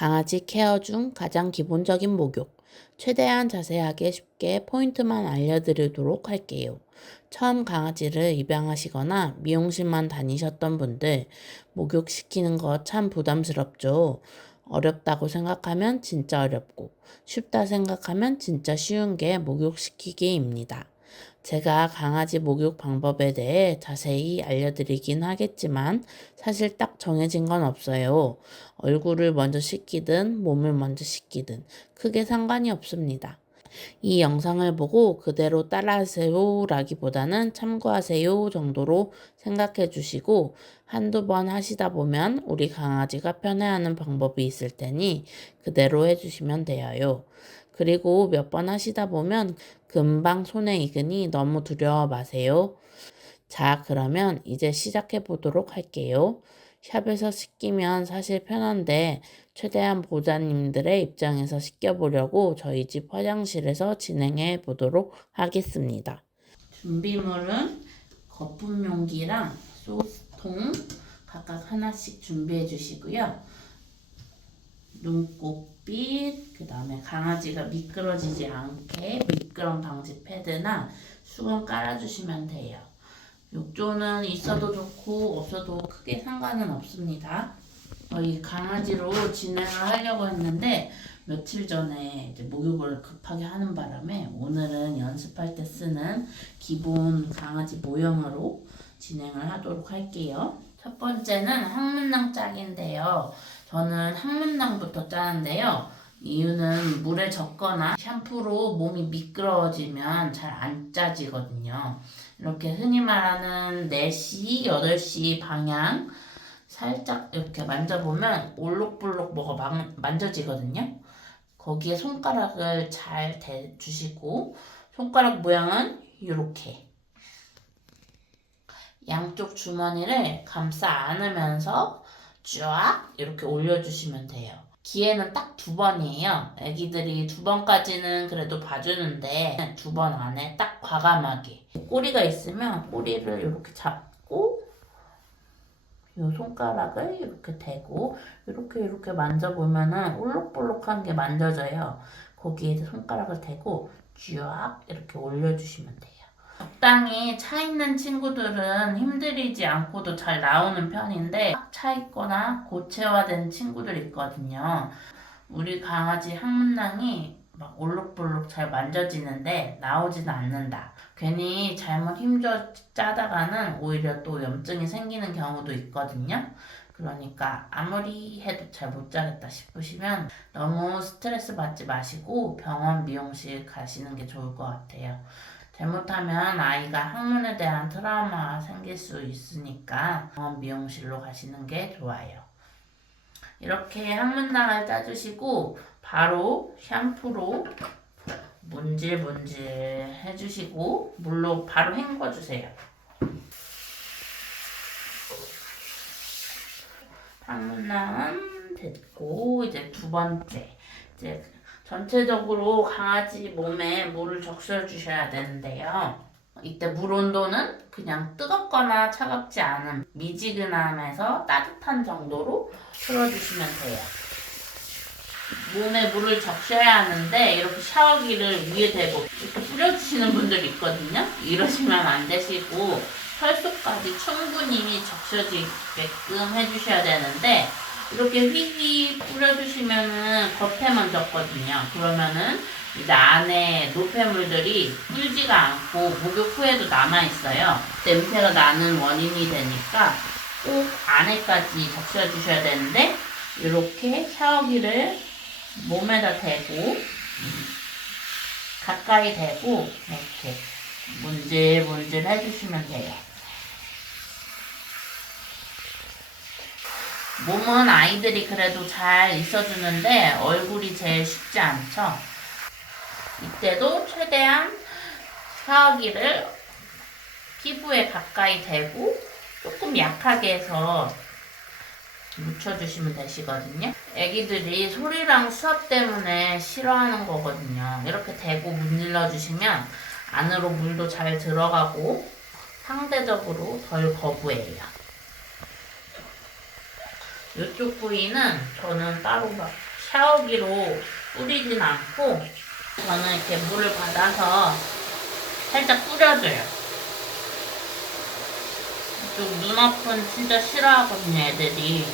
강아지 케어 중 가장 기본적인 목욕. 최대한 자세하게 쉽게 포인트만 알려드리도록 할게요. 처음 강아지를 입양하시거나 미용실만 다니셨던 분들, 목욕시키는 거 참 부담스럽죠. 어렵다고 생각하면 진짜 어렵고, 쉽다 생각하면 진짜 쉬운 게 목욕시키기입니다. 제가 강아지 목욕 방법에 대해 자세히 알려드리긴 하겠지만 사실 딱 정해진 건 없어요. 얼굴을 먼저 씻기든 몸을 먼저 씻기든 크게 상관이 없습니다. 이 영상을 보고 그대로 따라하세요 라기보다는 참고하세요 정도로 생각해 주시고 한두 번 하시다 보면 우리 강아지가 편해하는 방법이 있을 테니 그대로 해주시면 돼요. 그리고 몇 번 하시다 보면 금방 손에 익으니 너무 두려워 마세요. 자, 그러면 이제 시작해 보도록 할게요. 샵에서 씻기면 사실 편한데 최대한 보호자님들의 입장에서 씻겨보려고 저희 집 화장실에서 진행해 보도록 하겠습니다. 준비물은 거품 용기랑 소스통 각각 하나씩 준비해 주시고요. 눈곱빛, 그 다음에 강아지가 미끄러지지 않게 미끄럼 방지 패드나 수건 깔아주시면 돼요. 욕조는 있어도 좋고 없어도 크게 상관은 없습니다. 저희 강아지로 진행을 하려고 했는데 며칠 전에 이제 목욕을 급하게 하는 바람에 오늘은 연습할 때 쓰는 기본 강아지 모형으로 진행을 하도록 할게요. 첫 번째는 항문낭 짝인데요. 저는 항문낭부터 짜는데요. 이유는 물에 젖거나 샴푸로 몸이 미끄러워지면 잘 안 짜지거든요. 이렇게 흔히 말하는 4시, 8시 방향 살짝 이렇게 만져보면 올록볼록 뭐가 만져지거든요. 거기에 손가락을 잘 대주시고 손가락 모양은 이렇게 양쪽 주머니를 감싸 안으면서 쫙 이렇게 올려주시면 돼요. 기회는 딱 2번이에요. 애기들이 2번까지는 그래도 봐주는데 2번 안에 딱 과감하게 꼬리가 있으면 꼬리를 이렇게 잡고 이 손가락을 이렇게 대고 이렇게 만져보면은 올록볼록한 게 만져져요. 거기에 손가락을 대고 쫙 이렇게 올려주시면 돼요. 적당히 차 있는 친구들은 힘들이지 않고도 잘 나오는 편인데 차 있거나 고체화된 친구들 있거든요. 우리 강아지 항문낭이 막 올록볼록 잘 만져지는데 나오지는 않는다. 괜히 잘못 힘줘 짜다가는 오히려 또 염증이 생기는 경우도 있거든요. 그러니까 아무리 해도 잘 못 짜겠다 싶으시면 너무 스트레스 받지 마시고 병원 미용실 가시는 게 좋을 것 같아요. 잘못하면 아이가 항문에 대한 트라우마가 생길 수 있으니까 병원 미용실로 가시는 게 좋아요. 이렇게 항문낭을 짜주시고 바로 샴푸로 문질문질 해주시고 물로 바로 헹궈주세요. 항문낭은 됐고 이제 2번째 이제 전체적으로 강아지 몸에 물을 적셔 주셔야 되는데요. 이때 물 온도는 그냥 뜨겁거나 차갑지 않은 미지근함에서 따뜻한 정도로 틀어주시면 돼요. 몸에 물을 적셔야 하는데 이렇게 샤워기를 위에 대고 이렇게 뿌려주시는 분들 있거든요. 이러시면 안 되시고 혈속까지 충분히 적셔지게끔 해주셔야 되는데 이렇게 휘휘 뿌려주시면은 겉에만 젖거든요. 그러면은 이제 안에 노폐물들이 불지가 않고 목욕 후에도 남아있어요. 냄새가 나는 원인이 되니까 꼭 안에까지 적셔주셔야 되는데 이렇게 샤워기를 몸에다 대고 가까이 대고 이렇게 문질문질 해주시면 돼요. 몸은 아이들이 그래도 잘 있어주는데 얼굴이 제일 쉽지 않죠. 이때도 최대한 샤워기를 피부에 가까이 대고 조금 약하게 해서 묻혀주시면 되시거든요. 애기들이 소리랑 수압 때문에 싫어하는 거거든요. 이렇게 대고 문질러 주시면 안으로 물도 잘 들어가고 상대적으로 덜 거부해요. 이쪽 부위는 저는 따로 샤워기로 뿌리진 않고 저는 이렇게 물을 받아서 살짝 뿌려줘요. 이쪽 눈아픈 진짜 싫어하거든요, 애들이.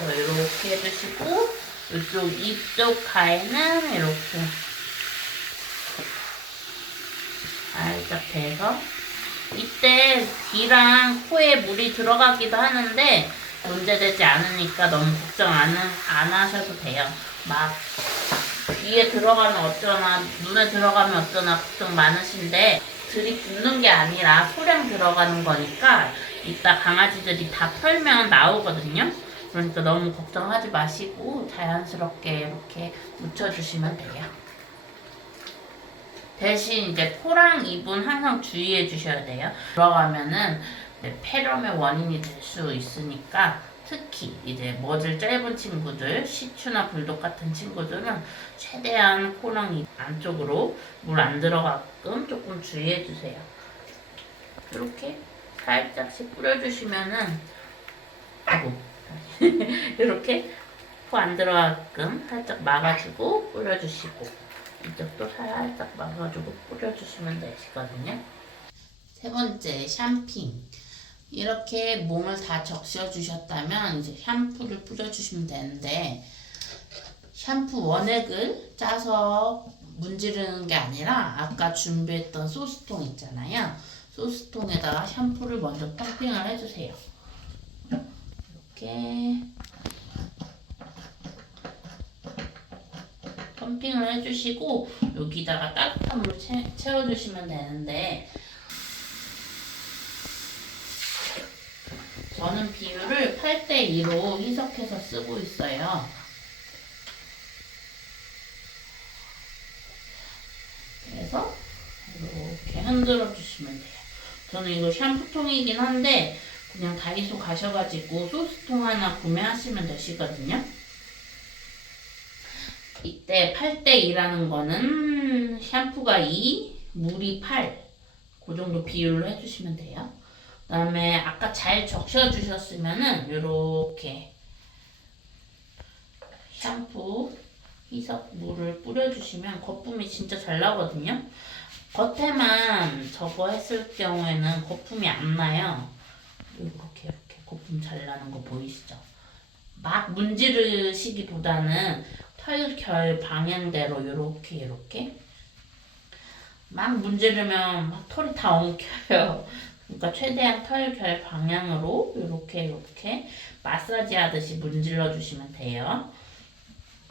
그래서 이렇게 해주시고 이쪽 입쪽 가에는 이렇게 살짝 대서 이때 귀랑 코에 물이 들어가기도 하는데 문제되지 않으니까 너무 걱정 안 하셔도 돼요. 막 귀에 들어가면 어쩌나 눈에 들어가면 어쩌나 걱정 많으신데 들이붓는 게 아니라 소량 들어가는 거니까 이따 강아지들이 다 털면 나오거든요. 그러니까 너무 걱정하지 마시고 자연스럽게 이렇게 묻혀주시면 돼요. 대신 이제 코랑 입은 항상 주의해 주셔야 돼요. 들어가면은 폐렴의 원인이 될 수 있으니까 특히 이제 머리를 짧은 친구들, 시추나 불독 같은 친구들은 최대한 코랑 입 안쪽으로 물 안 들어가게끔 조금 주의해 주세요. 이렇게 살짝씩 뿌려주시면은 이렇게 코 안 들어가게끔 살짝 막아주고 뿌려주시고 이쪽도 살짝 막아주고 뿌려주시면 되시거든요. 세 번째, 샴핑. 이렇게 몸을 다 적셔주셨다면 이제 샴푸를 뿌려주시면 되는데 샴푸 원액을 짜서 문지르는 게 아니라 아까 준비했던 소스통 있잖아요. 소스통에다가 샴푸를 먼저 펌핑을 해주세요. 이렇게 펌핑을 해주시고 여기다가 따뜻한 물 채워주시면 되는데 저는 비율을 8:2로 희석해서 쓰고 있어요. 그래서 이렇게 흔들어 주시면 돼요. 저는 이거 샴푸통이긴 한데 그냥 다이소 가셔가지고 소스통 하나 구매하시면 되시거든요. 이때 8:2라는 거는 샴푸가 2, 물이 8, 그 정도 비율로 해주시면 돼요. 그 다음에 아까 잘 적셔주셨으면은 요렇게 샴푸 희석 물을 뿌려주시면 거품이 진짜 잘 나거든요. 겉에만 저거 했을 경우에는 거품이 안 나요. 이렇게 거품 잘 나는 거 보이시죠? 막 문지르시기보다는 털결 방향대로 이렇게 막 문지르면 막 털이 다 엉켜요. 그러니까 최대한 털결 방향으로 이렇게 마사지 하듯이 문질러 주시면 돼요.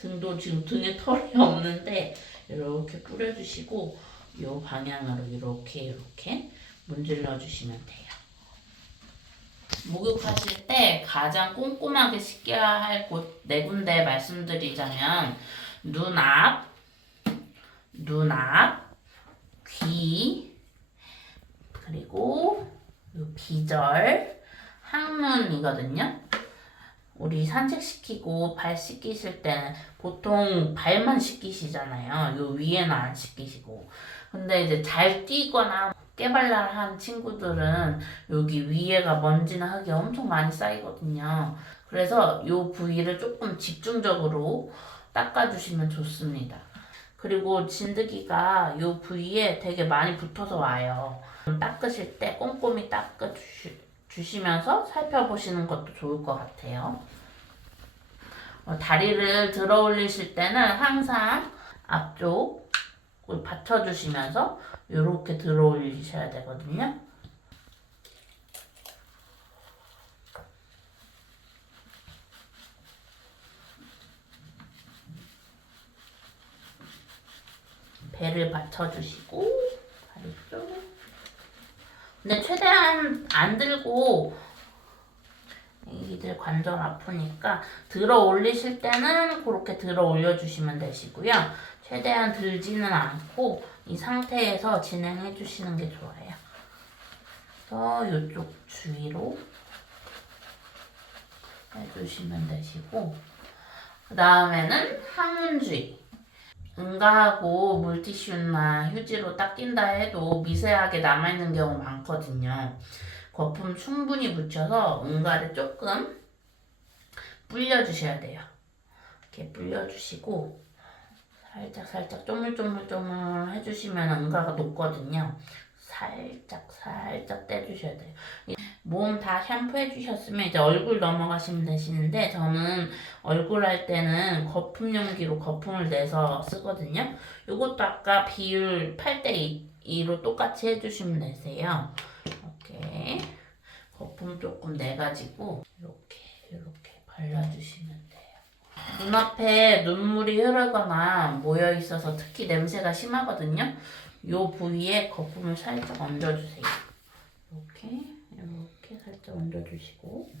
등도 지금 등에 털이 없는데 이렇게 뿌려주시고 이 방향으로 이렇게 문질러 주시면 돼요. 목욕하실 때 가장 꼼꼼하게 씻겨야 할 곳 네 군데 말씀드리자면 눈 앞, 귀, 그리고 요 비절, 항문이거든요. 우리 산책시키고 발 씻기실 때는 보통 발만 씻기시잖아요. 요 위에는 안 씻기시고. 근데 이제 잘 뛰거나 깨발랄한 친구들은 여기 위에가 먼지나 흙이 엄청 많이 쌓이거든요. 그래서 요 부위를 조금 집중적으로 닦아주시면 좋습니다. 그리고 진드기가 요 부위에 되게 많이 붙어서 와요. 닦으실 때 꼼꼼히 닦아주시면서 살펴보시는 것도 좋을 것 같아요. 다리를 들어 올리실 때는 항상 앞쪽을 받쳐주시면서 이렇게 들어 올리셔야 되거든요. 배를 받쳐주시고 다리 쪽. 근데 최대한 안 들고 애기들 관절 아프니까 들어 올리실 때는 그렇게 들어 올려주시면 되시고요. 최대한 들지는 않고 이 상태에서 진행해 주시는 게 좋아요. 그래서 이쪽 주위로 해주시면 되시고 그 다음에는 항문 주위. 응가하고 물티슈나 휴지로 닦인다 해도 미세하게 남아있는 경우 많거든요. 거품 충분히 묻혀서 응가를 조금 불려주셔야 돼요. 이렇게 불려주시고 살짝 쪼물쪼물 해주시면 응가가 녹거든요. 살짝 떼주셔야 돼요. 몸 다 샴푸 해주셨으면 이제 얼굴 넘어가시면 되시는데 저는 얼굴 할 때는 거품 용기로 거품을 내서 쓰거든요. 요것도 아까 비율 8:2로 똑같이 해주시면 되세요. 이렇게 거품 조금 내가지고 이렇게 발라주시면 돼요. 눈앞에 눈물이 흐르거나 모여 있어서 특히 냄새가 심하거든요. 요 부위에 거품을 살짝 얹어주세요. 이렇게 살짝 얹어주시고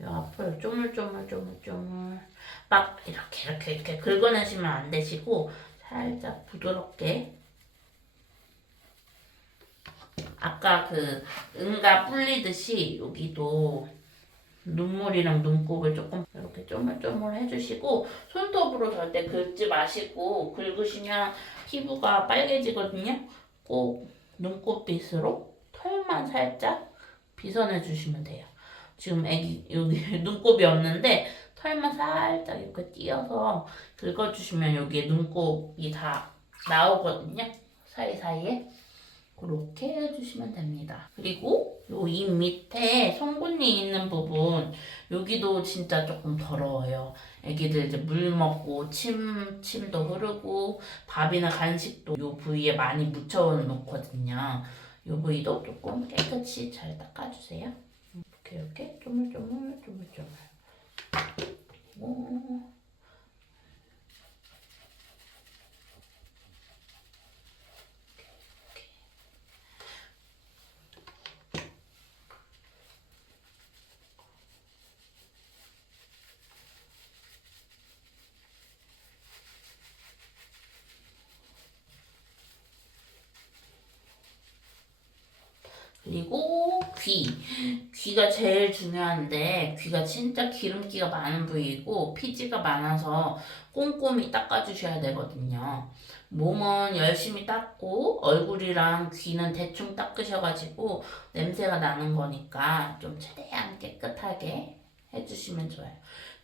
요 앞을 쪼물쪼물 막 이렇게 긁어내시면 안 되시고 살짝 부드럽게 아까 그 응가 불리듯이 여기도 눈물이랑 눈곱을 조금 이렇게 쪼물쪼물 해주시고 손톱으로 절대 긁지 마시고 긁으시면 피부가 빨개지거든요. 꼭 눈곱빗으로 털만 살짝 빗어내 주시면 돼요. 지금 애기 여기 눈곱이 없는데 털만 살짝 이렇게 띄어서 긁어주시면 여기에 눈곱이 다 나오거든요. 사이사이에. 그렇게 해주시면 됩니다. 그리고 요 입 밑에 송곳니 있는 부분 여기도 진짜 조금 더러워요. 애기들 이제 물 먹고 침도 흐르고 밥이나 간식도 요 부위에 많이 묻혀 놓거든요. 요 부위도 조금 깨끗이 잘 닦아주세요. 이렇게 쪼물쪼물. 오. 그리고 귀가 제일 중요한데 귀가 진짜 기름기가 많은 부위이고 피지가 많아서 꼼꼼히 닦아주셔야 되거든요. 몸은 열심히 닦고 얼굴이랑 귀는 대충 닦으셔가지고 냄새가 나는 거니까 좀 최대한 깨끗하게 해주시면 좋아요.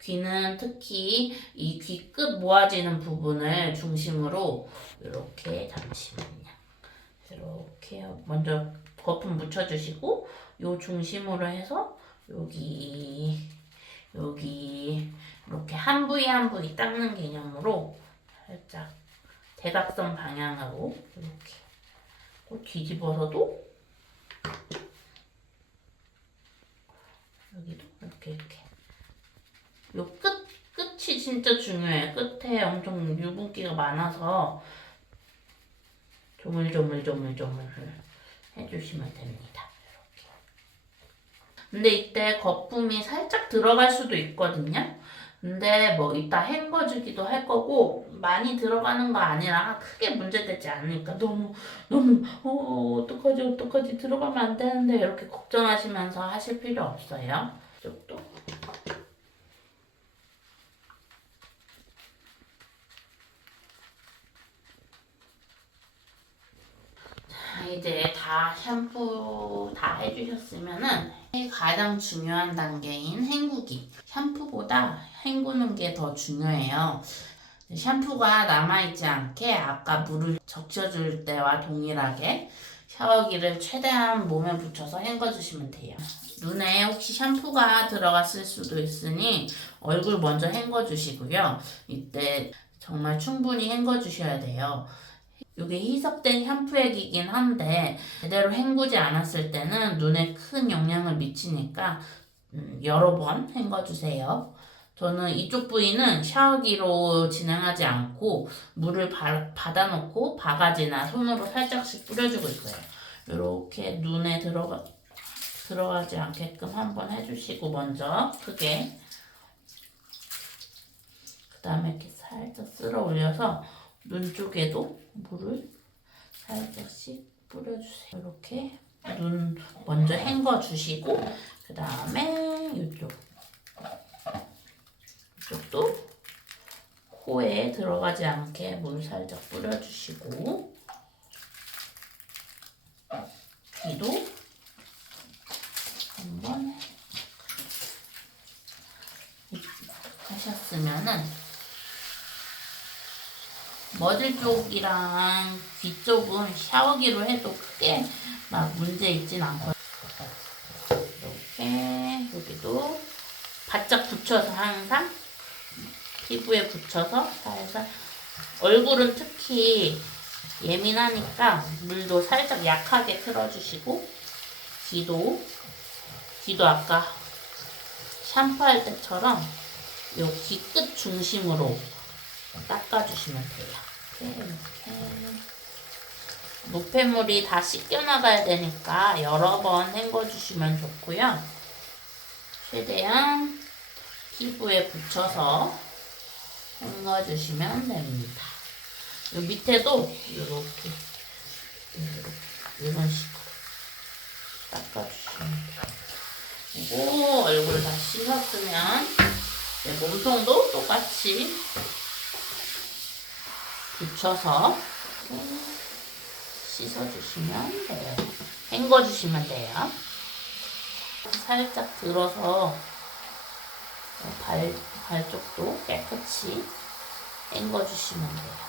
귀는 특히 이 귀 끝 모아지는 부분을 중심으로 이렇게 잠시만요. 이렇게 먼저 거품 묻혀주시고 요 중심으로 해서 여기 이렇게 한 부위 한 부위 닦는 개념으로 살짝 대각선 방향으로 이렇게 또 뒤집어서도 여기도 이렇게 요 끝이 진짜 중요해요. 끝에 엄청 유분기가 많아서 조물조물 해주시면 됩니다. 이렇게. 근데 이때 거품이 살짝 들어갈 수도 있거든요. 근데 뭐 이따 헹궈주기도 할 거고 많이 들어가는 거 아니라 크게 문제되지 않으니까 너무 어떡하지 들어가면 안 되는데 이렇게 걱정하시면서 하실 필요 없어요. 이쪽도 이제 다 샴푸 다 해주셨으면은 가장 중요한 단계인 헹구기. 샴푸보다 헹구는 게 더 중요해요. 샴푸가 남아있지 않게 아까 물을 적셔줄 때와 동일하게 샤워기를 최대한 몸에 붙여서 헹궈주시면 돼요. 눈에 혹시 샴푸가 들어갔을 수도 있으니 얼굴 먼저 헹궈주시고요. 이때 정말 충분히 헹궈주셔야 돼요. 이게 희석된 샴푸액이긴 한데 제대로 헹구지 않았을 때는 눈에 큰 영향을 미치니까 여러 번 헹궈주세요. 저는 이쪽 부위는 샤워기로 진행하지 않고 물을 받아놓고 바가지나 손으로 살짝씩 뿌려주고 있어요. 이렇게 눈에 들어가지 않게끔 한번 해주시고 먼저 크게 그 다음에 이렇게 살짝 쓸어 올려서 눈 쪽에도 물을 살짝씩 뿌려주세요. 이렇게 눈 먼저 헹궈 주시고 그 다음에 이쪽도 코에 들어가지 않게 물 살짝 뿌려주시고 귀도 한번 하셨으면은 머리 쪽이랑 귀 쪽은 샤워기로 해도 크게 막 문제 있진 않거든요. 이렇게 여기도 바짝 붙여서 항상 피부에 붙여서 살살, 얼굴은 특히 예민하니까 물도 살짝 약하게 틀어주시고, 귀도 아까 샴푸할 때처럼 요 귀 끝 중심으로 닦아주시면 돼요. 이렇게 노폐물이 다 씻겨나가야 되니까 여러 번 헹궈주시면 좋고요. 최대한 피부에 붙여서 헹궈주시면 됩니다. 요 밑에도 이렇게 이런 식으로 닦아주시면 돼요. 그리고 얼굴 다 씻었으면 몸통도 똑같이 붙여서 씻어주시면 돼요. 헹궈주시면 돼요. 살짝 들어서 발 쪽도 깨끗이 헹궈주시면 돼요.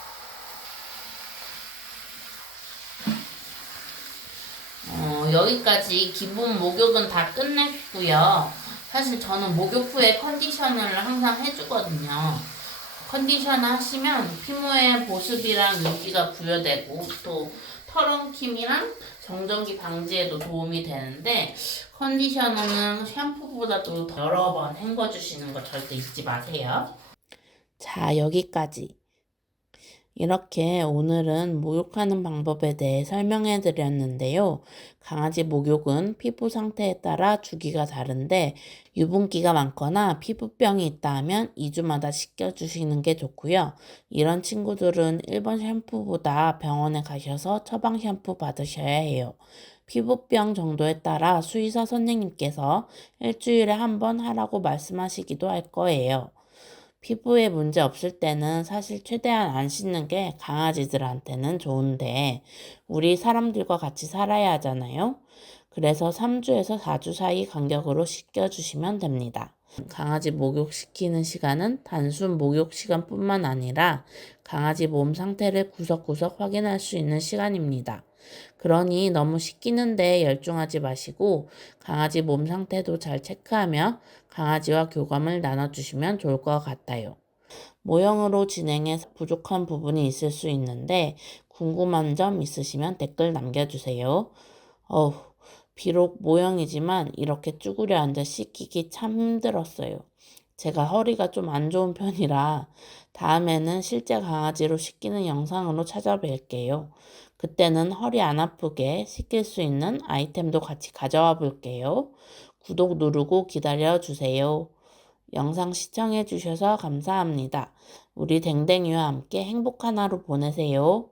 여기까지 기본 목욕은 다 끝냈고요. 사실 저는 목욕 후에 컨디셔너를 항상 해주거든요. 컨디셔너 하시면 피부의 보습이랑 윤기가 부여되고 또 털엉킴이랑 정전기 방지에도 도움이 되는데, 컨디셔너는 샴푸보다도 여러 번 헹궈주시는 거 절대 잊지 마세요. 자, 여기까지. 이렇게 오늘은 목욕하는 방법에 대해 설명해 드렸는데요. 강아지 목욕은 피부 상태에 따라 주기가 다른데, 유분기가 많거나 피부병이 있다 하면 2주마다 씻겨주시는 게 좋고요. 이런 친구들은 일본 샴푸보다 병원에 가셔서 처방 샴푸 받으셔야 해요. 피부병 정도에 따라 수의사 선생님께서 일주일에 한 번 하라고 말씀하시기도 할 거예요. 피부에 문제 없을 때는 사실 최대한 안 씻는 게 강아지들한테는 좋은데, 우리 사람들과 같이 살아야 하잖아요. 그래서 3주에서 4주 사이 간격으로 씻겨주시면 됩니다. 강아지 목욕시키는 시간은 단순 목욕 시간뿐만 아니라 강아지 몸 상태를 구석구석 확인할 수 있는 시간입니다. 그러니 너무 씻기는데 열중하지 마시고 강아지 몸 상태도 잘 체크하며 강아지와 교감을 나눠주시면 좋을 것 같아요. 모형으로 진행해서 부족한 부분이 있을 수 있는데 궁금한 점 있으시면 댓글 남겨주세요. 비록 모형이지만 이렇게 쭈그려 앉아 씻기기 참 힘들었어요. 제가 허리가 좀 안 좋은 편이라 다음에는 실제 강아지로 씻기는 영상으로 찾아뵐게요. 그때는 허리 안 아프게 씻길 수 있는 아이템도 같이 가져와 볼게요. 구독 누르고 기다려 주세요. 영상 시청해 주셔서 감사합니다. 우리 댕댕이와 함께 행복한 하루 보내세요.